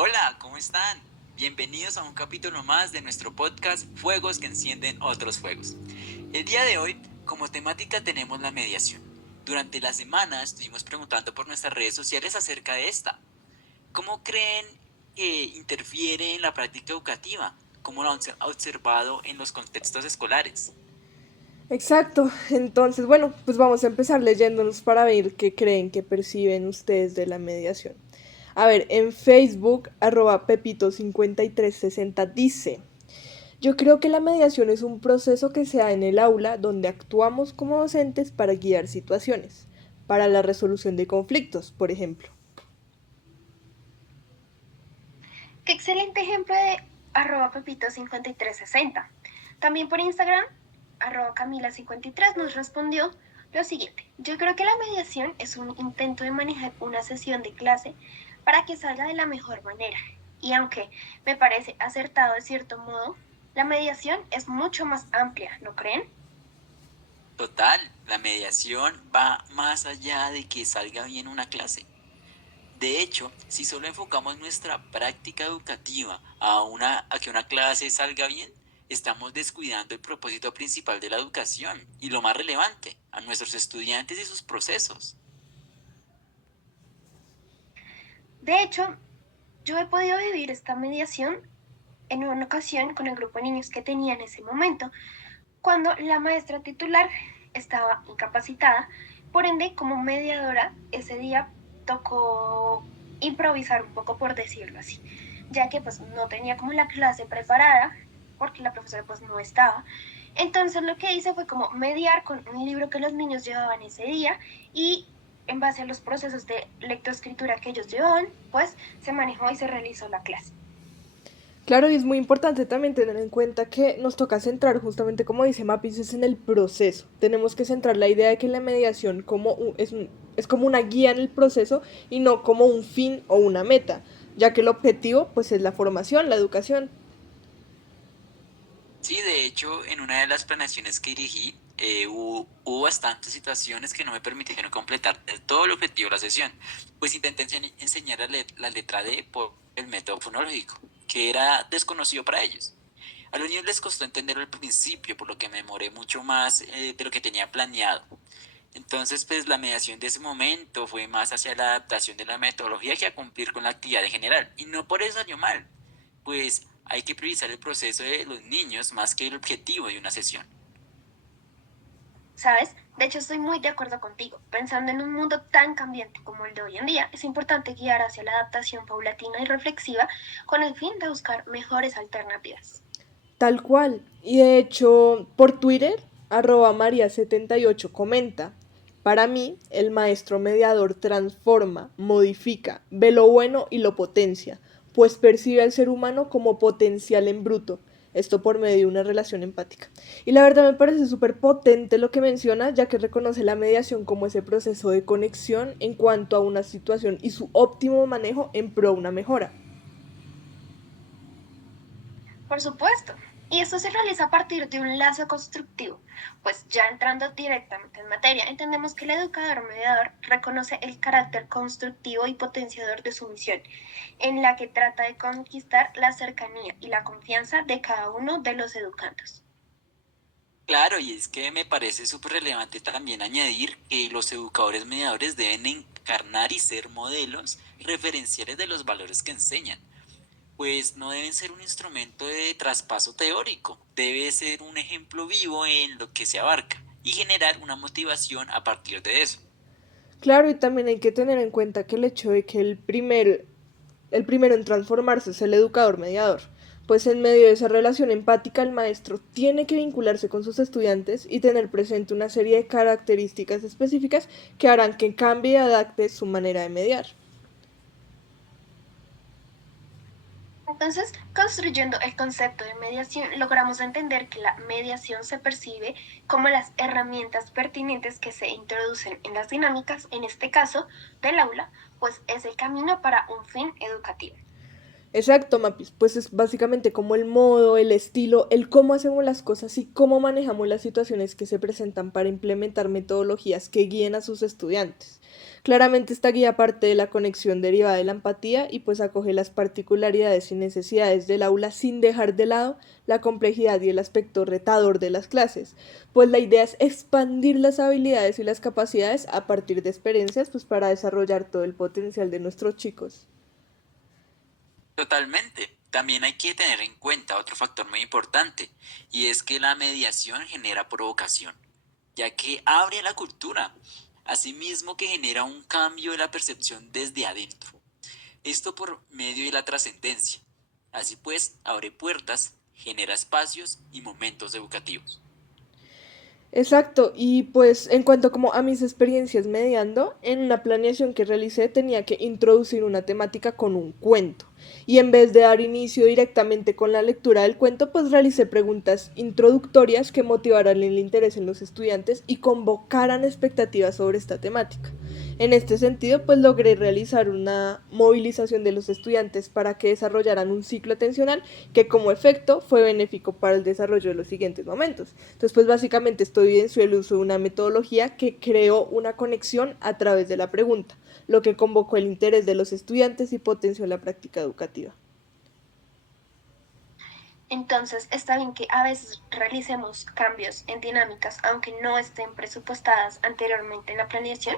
Hola, ¿cómo están? Bienvenidos a un capítulo más de nuestro podcast Fuegos que encienden otros fuegos. El día de hoy, como temática tenemos la mediación. Durante la semana estuvimos preguntando por nuestras redes sociales acerca de esta. ¿Cómo creen que interfiere en la práctica educativa? ¿Cómo lo han observado en los contextos escolares? Exacto, entonces bueno, pues vamos a empezar leyéndonos para ver qué creen que perciben ustedes de la mediación. A ver, en Facebook, @pepito5360 dice, yo creo que la mediación es un proceso que se da en el aula donde actuamos como docentes para guiar situaciones, para la resolución de conflictos, por ejemplo. Qué excelente ejemplo de @pepito5360. También por Instagram, @camila53 nos respondió lo siguiente. Yo creo que la mediación es un intento de manejar una sesión de clase para que salga de la mejor manera. Y aunque me parece acertado de cierto modo, la mediación es mucho más amplia, ¿no creen? Total, la mediación va más allá de que salga bien una clase. De hecho, si solo enfocamos nuestra práctica educativa a que una clase salga bien, estamos descuidando el propósito principal de la educación y lo más relevante, a nuestros estudiantes y sus procesos. De hecho, yo he podido vivir esta mediación en una ocasión con el grupo de niños que tenía en ese momento, cuando la maestra titular estaba incapacitada. Por ende, como mediadora, ese día tocó improvisar un poco, por decirlo así, ya que pues no tenía como la clase preparada, porque la profesora pues no estaba. Entonces lo que hice fue como mediar con un libro que los niños llevaban ese día y en base a los procesos de lectoescritura que ellos llevaban, pues se manejó y se realizó la clase. Claro, y es muy importante también tener en cuenta que nos toca centrar, justamente como dice Mapis, es en el proceso. Tenemos que centrar la idea de que la mediación es como una guía en el proceso y no como un fin o una meta, ya que el objetivo pues es la formación, la educación. Sí, de hecho, en una de las planeaciones que dirigí, hubo bastantes situaciones que no me permitieron completar del todo el objetivo de la sesión, pues intenté enseñar la letra D por el método fonológico, que era desconocido para ellos. A los niños les costó entenderlo al principio, por lo que me demoré mucho más de lo que tenía planeado. Entonces, pues la mediación de ese momento fue más hacia la adaptación de la metodología que a cumplir con la actividad en general. Y no por eso salió mal, pues hay que priorizar el proceso de los niños más que el objetivo de una sesión. ¿Sabes? De hecho, estoy muy de acuerdo contigo. Pensando en un mundo tan cambiante como el de hoy en día, es importante guiar hacia la adaptación paulatina y reflexiva con el fin de buscar mejores alternativas. Tal cual. Y de hecho, por Twitter, @María78 comenta, para mí, el maestro mediador transforma, modifica, ve lo bueno y lo potencia, pues percibe al ser humano como potencial en bruto, esto por medio de una relación empática. Y la verdad me parece súper potente lo que menciona, ya que reconoce la mediación como ese proceso de conexión en cuanto a una situación y su óptimo manejo en pro de una mejora. Por supuesto. Y esto se realiza a partir de un lazo constructivo, pues ya entrando directamente en materia, entendemos que el educador mediador reconoce el carácter constructivo y potenciador de su misión, en la que trata de conquistar la cercanía y la confianza de cada uno de los educandos. Claro, y es que me parece súper relevante también añadir que los educadores mediadores deben encarnar y ser modelos referenciales de los valores que enseñan, pues no deben ser un instrumento de traspaso teórico, debe ser un ejemplo vivo en lo que se abarca y generar una motivación a partir de eso. Claro, y también hay que tener en cuenta que el hecho de que el primero en transformarse es el educador mediador, pues en medio de esa relación empática el maestro tiene que vincularse con sus estudiantes y tener presente una serie de características específicas que harán que cambie y adapte su manera de mediar. Entonces, construyendo el concepto de mediación, logramos entender que la mediación se percibe como las herramientas pertinentes que se introducen en las dinámicas, en este caso del aula, pues es el camino para un fin educativo. Exacto, Mapis, pues es básicamente como el modo, el estilo, el cómo hacemos las cosas y cómo manejamos las situaciones que se presentan para implementar metodologías que guíen a sus estudiantes. Claramente esta guía parte de la conexión derivada de la empatía y pues acoge las particularidades y necesidades del aula sin dejar de lado la complejidad y el aspecto retador de las clases, pues la idea es expandir las habilidades y las capacidades a partir de experiencias pues para desarrollar todo el potencial de nuestros chicos. Totalmente. También hay que tener en cuenta otro factor muy importante, y es que la mediación genera provocación, ya que abre la cultura, asimismo que genera un cambio de la percepción desde adentro. Esto por medio de la trascendencia. Así pues, abre puertas, genera espacios y momentos educativos. Exacto, y pues en cuanto como a mis experiencias mediando, en una planeación que realicé tenía que introducir una temática con un cuento. Y en vez de dar inicio directamente con la lectura del cuento, pues realicé preguntas introductorias que motivaran el interés en los estudiantes y convocaran expectativas sobre esta temática. En este sentido, pues logré realizar una movilización de los estudiantes para que desarrollaran un ciclo atencional que como efecto fue benéfico para el desarrollo de los siguientes momentos. Entonces, pues básicamente esto evidenció el uso de una metodología que creó una conexión a través de la pregunta, lo que convocó el interés de los estudiantes y potenció la práctica educativa. Entonces, está bien que a veces realicemos cambios en dinámicas, aunque no estén presupuestadas anteriormente en la planeación.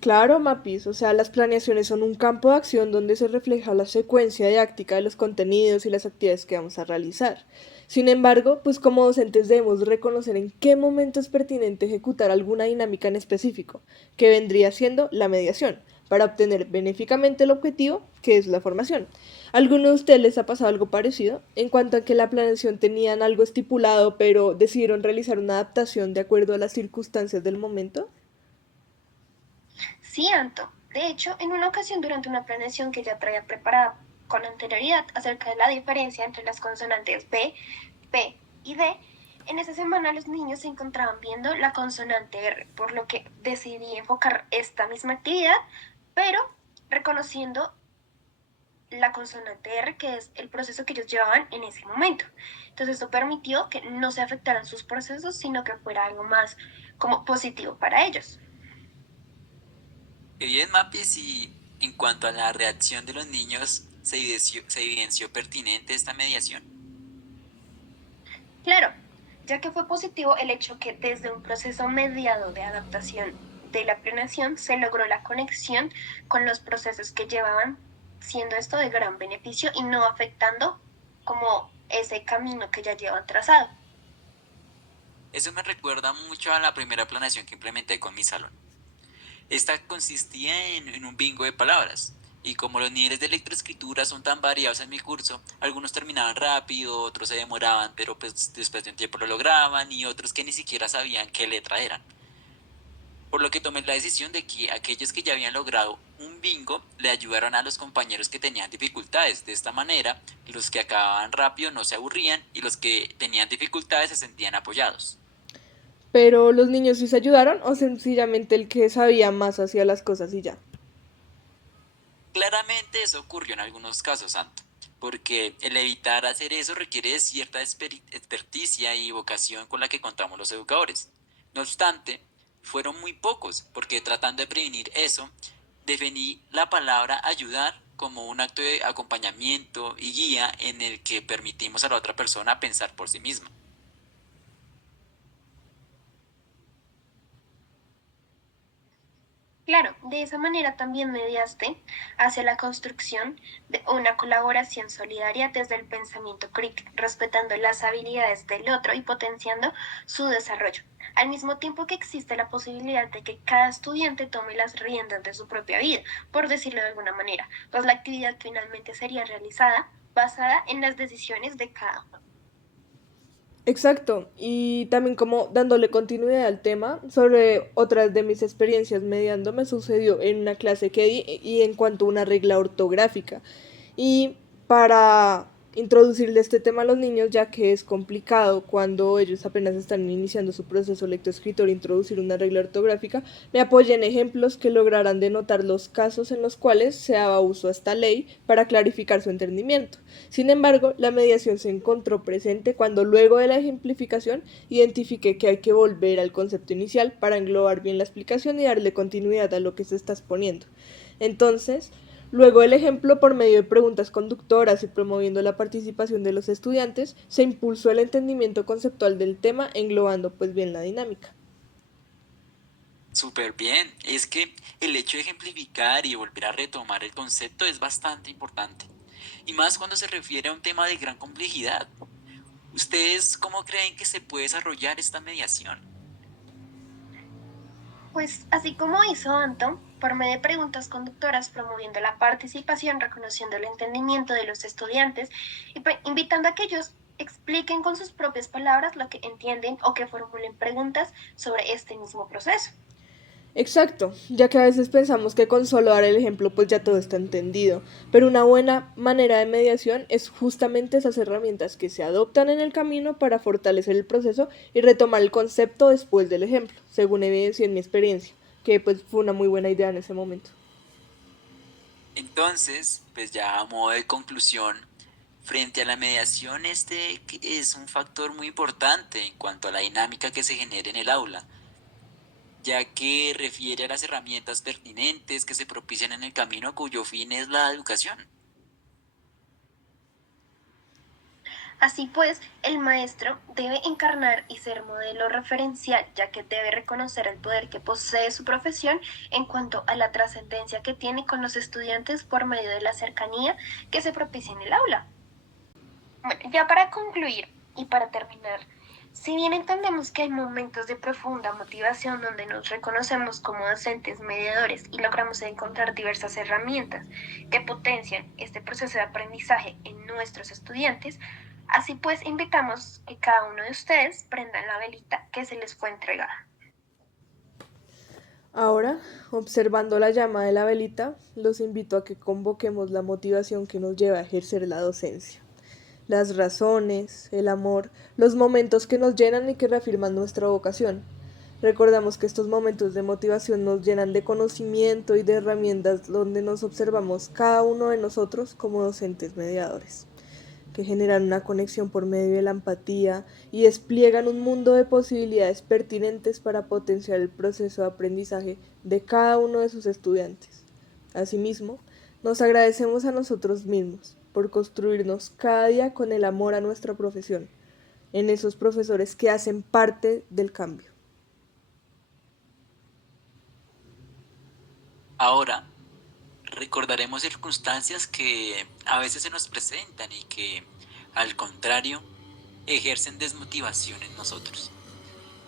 Claro, Mapis, o sea, las planeaciones son un campo de acción donde se refleja la secuencia didáctica de los contenidos y las actividades que vamos a realizar. Sin embargo, pues como docentes debemos reconocer en qué momento es pertinente ejecutar alguna dinámica en específico, que vendría siendo la mediación, para obtener benéficamente el objetivo, que es la formación. ¿A ¿Alguno de ustedes les ha pasado algo parecido en cuanto a que la planeación tenían algo estipulado, pero decidieron realizar una adaptación de acuerdo a las circunstancias del momento? Sí, Anto. De hecho, en una ocasión durante una planeación que ya traía preparada con anterioridad acerca de la diferencia entre las consonantes B, P y D, en esa semana los niños se encontraban viendo la consonante R, por lo que decidí enfocar esta misma actividad, pero reconociendo la consonante R, que es el proceso que ellos llevaban en ese momento. Entonces esto permitió que no se afectaran sus procesos, sino que fuera algo más como positivo para ellos. Qué bien, Mapis, y en cuanto a la reacción de los niños, se evidenció pertinente esta mediación. Claro, ya que fue positivo el hecho que desde un proceso mediado de adaptación de la planeación se logró la conexión con los procesos que llevaban, siendo esto de gran beneficio y no afectando como ese camino que ya llevan trazado. Eso me recuerda mucho a la primera planeación que implementé con mi salón. Esta consistía en un bingo de palabras. Y como los niveles de lectoescritura son tan variados en mi curso, algunos terminaban rápido, otros se demoraban, pero pues después de un tiempo lo lograban, y otros que ni siquiera sabían qué letra eran. Por lo que tomé la decisión de que aquellos que ya habían logrado un bingo le ayudaron a los compañeros que tenían dificultades. De esta manera, los que acababan rápido no se aburrían y los que tenían dificultades se sentían apoyados. Pero los niños sí se ayudaron o sencillamente el que sabía más hacía las cosas y ya. Claramente eso ocurrió en algunos casos, Santo, porque el evitar hacer eso requiere de cierta experticia y vocación con la que contamos los educadores. No obstante, fueron muy pocos, porque tratando de prevenir eso, definí la palabra ayudar como un acto de acompañamiento y guía en el que permitimos a la otra persona pensar por sí misma. Claro, de esa manera también mediaste hacia la construcción de una colaboración solidaria desde el pensamiento crítico, respetando las habilidades del otro y potenciando su desarrollo. Al mismo tiempo que existe la posibilidad de que cada estudiante tome las riendas de su propia vida, por decirlo de alguna manera, pues la actividad finalmente sería realizada basada en las decisiones de cada uno. Exacto, y también como dándole continuidad al tema, sobre otras de mis experiencias mediando me sucedió en una clase que di y en cuanto a una regla ortográfica. Y para introducirle este tema a los niños, ya que es complicado cuando ellos apenas están iniciando su proceso lectoescritor, introducir una regla ortográfica, me apoyé en ejemplos que lograran denotar los casos en los cuales se daba uso a esta ley para clarificar su entendimiento. Sin embargo, la mediación se encontró presente cuando luego de la ejemplificación identifiqué que hay que volver al concepto inicial para englobar bien la explicación y darle continuidad a lo que se está exponiendo. Entonces, luego del ejemplo, por medio de preguntas conductoras y promoviendo la participación de los estudiantes, se impulsó el entendimiento conceptual del tema, englobando pues bien la dinámica. Súper bien. Es que el hecho de ejemplificar y volver a retomar el concepto es bastante importante. Y más cuando se refiere a un tema de gran complejidad. ¿Ustedes cómo creen que se puede desarrollar esta mediación? Pues así como hizo Anton, por medio de preguntas conductoras promoviendo la participación, reconociendo el entendimiento de los estudiantes y invitando a que ellos expliquen con sus propias palabras lo que entienden o que formulen preguntas sobre este mismo proceso. Exacto, ya que a veces pensamos que con solo dar el ejemplo pues ya todo está entendido, pero una buena manera de mediación es justamente esas herramientas que se adoptan en el camino para fortalecer el proceso y retomar el concepto después del ejemplo, según evidencia en mi experiencia, que pues fue una muy buena idea en ese momento. Entonces, pues ya a modo de conclusión, frente a la mediación, este es un factor muy importante en cuanto a la dinámica que se genera en el aula, ya que refiere a las herramientas pertinentes que se propician en el camino cuyo fin es la educación. Así pues, el maestro debe encarnar y ser modelo referencial, ya que debe reconocer el poder que posee su profesión en cuanto a la trascendencia que tiene con los estudiantes por medio de la cercanía que se propicia en el aula. Bueno, ya para concluir y para terminar, si bien entendemos que hay momentos de profunda motivación donde nos reconocemos como docentes mediadores y logramos encontrar diversas herramientas que potencian este proceso de aprendizaje en nuestros estudiantes, así pues invitamos que cada uno de ustedes prendan la velita que se les fue entregada. Ahora, observando la llama de la velita, los invito a que convoquemos la motivación que nos lleva a ejercer la docencia. Las razones, el amor, los momentos que nos llenan y que reafirman nuestra vocación. Recordamos que estos momentos de motivación nos llenan de conocimiento y de herramientas donde nos observamos cada uno de nosotros como docentes mediadores, que generan una conexión por medio de la empatía y despliegan un mundo de posibilidades pertinentes para potenciar el proceso de aprendizaje de cada uno de sus estudiantes. Asimismo, nos agradecemos a nosotros mismos por construirnos cada día con el amor a nuestra profesión, en esos profesores que hacen parte del cambio. Ahora, recordaremos circunstancias que a veces se nos presentan y que, al contrario, ejercen desmotivación en nosotros.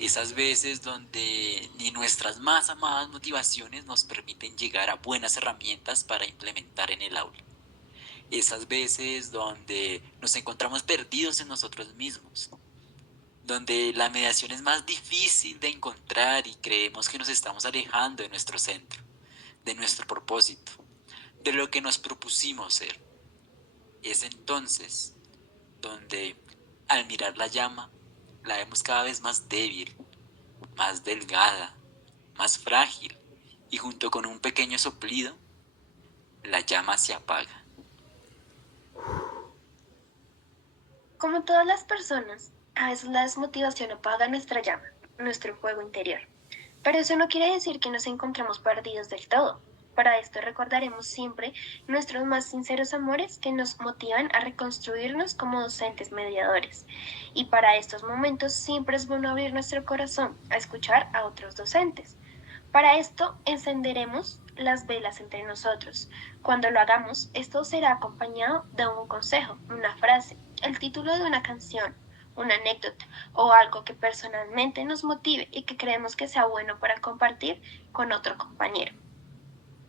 Esas veces donde ni nuestras más amadas motivaciones nos permiten llegar a buenas herramientas para implementar en el aula. Esas veces donde nos encontramos perdidos en nosotros mismos, donde la mediación es más difícil de encontrar y creemos que nos estamos alejando de nuestro centro, de nuestro propósito, de lo que nos propusimos ser. Es entonces donde, al mirar la llama, la vemos cada vez más débil, más delgada, más frágil, y junto con un pequeño soplido, la llama se apaga. Como todas las personas, a veces la desmotivación apaga nuestra llama, nuestro fuego interior. Pero eso no quiere decir que nos encontremos perdidos del todo. Para esto recordaremos siempre nuestros más sinceros amores que nos motivan a reconstruirnos como docentes mediadores. Y para estos momentos siempre es bueno abrir nuestro corazón a escuchar a otros docentes. Para esto encenderemos las velas entre nosotros. Cuando lo hagamos, esto será acompañado de un consejo, una frase, el título de una canción, una anécdota o algo que personalmente nos motive y que creemos que sea bueno para compartir con otro compañero.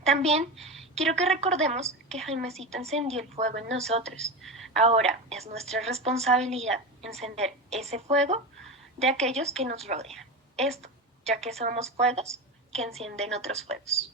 También quiero que recordemos que Jaimecito encendió el fuego en nosotros. Ahora es nuestra responsabilidad encender ese fuego de aquellos que nos rodean. Esto, ya que somos fuegos que encienden otros fuegos.